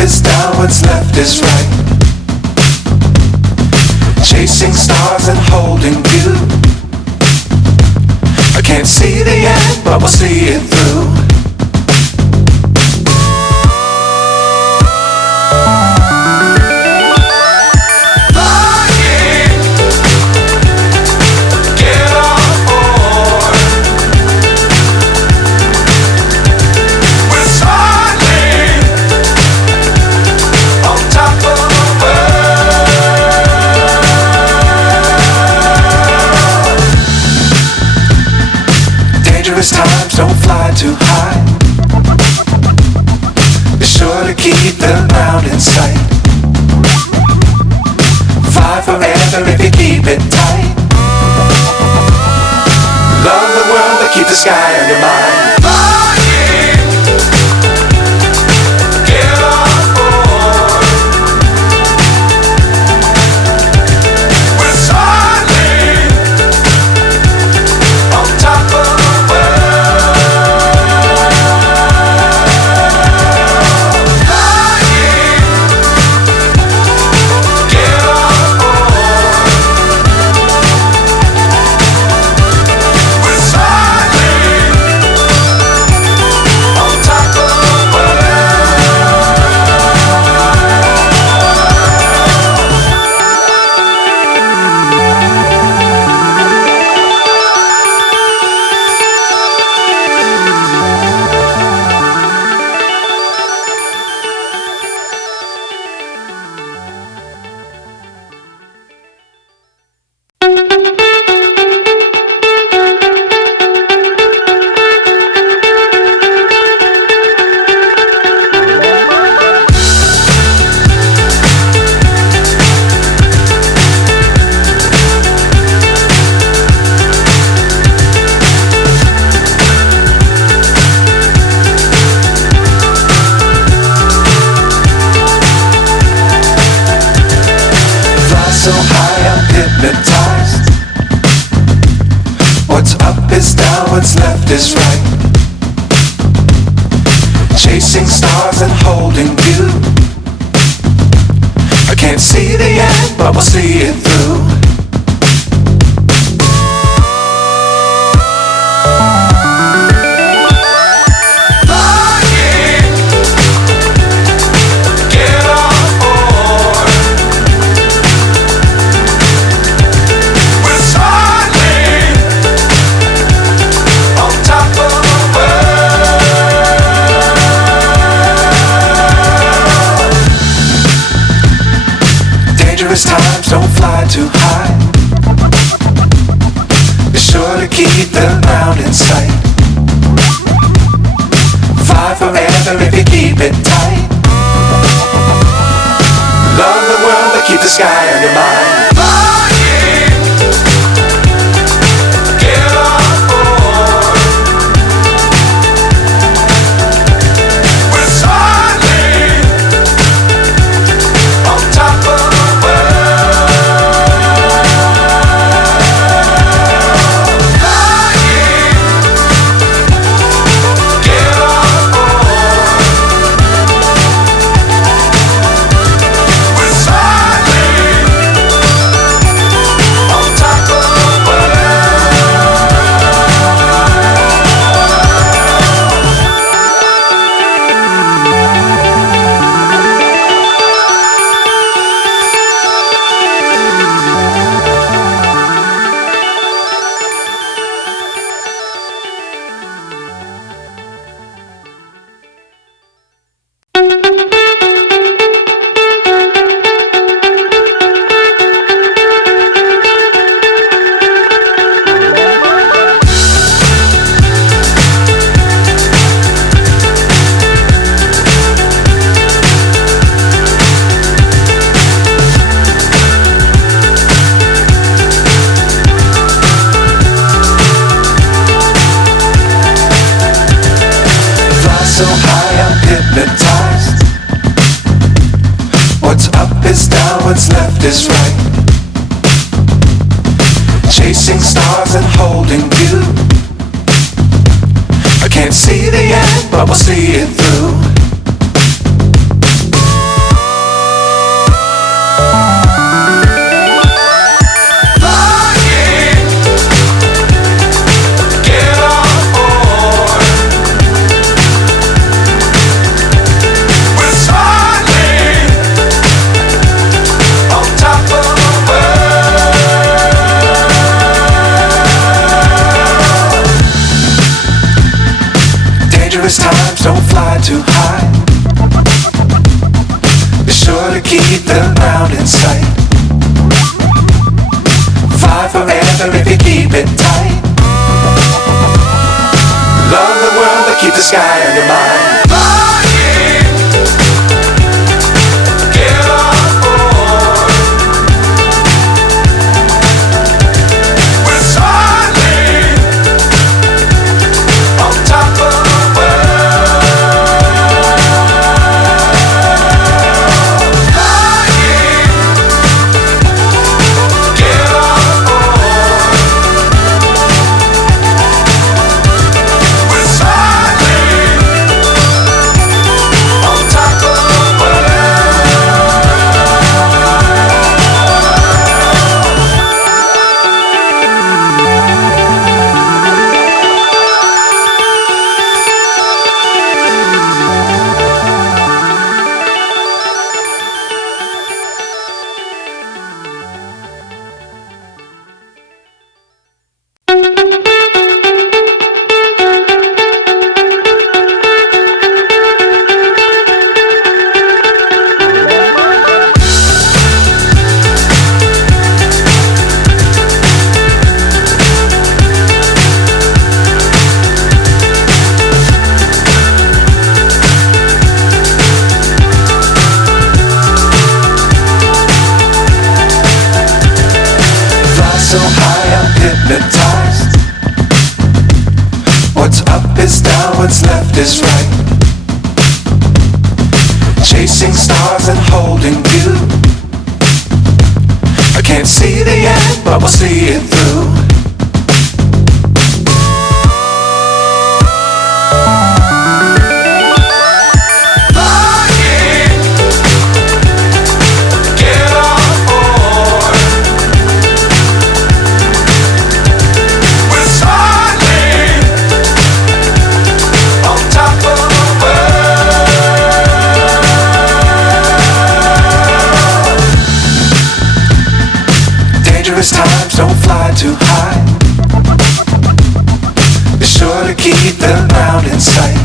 is down, what's left is right. Chasing stars and holding you. I can't see the end, but we'll see it through. Times don't fly too high. Be sure to keep the ground in sight. Fly forever if you keep it tight. Love the world but keep the sky on your mind. So high I'm hypnotized. What's up is down, what's left is right. Chasing stars and holding you. I can't see the end, but we'll see it through. Times don't fly too high. Be sure to keep the ground in sight. Fly forever if you keep it tight. Love the world but keep the sky on your mind. So high I'm hypnotized. What's up is down, what's left is right. Chasing stars and holding you. I can't see the end, but we'll see it through. don't fly too high. Be sure to keep the ground in sight. Fly forever if you keep it tight. Love the world, but keep the sky on your mind. So high I'm hypnotized. What's up is down, what's left is right. Chasing stars and holding you. I can't see the end, but we'll see it through. Dangerous times, don't fly too high. Be sure to keep the ground in sight.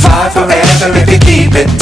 Fly forever if you keep it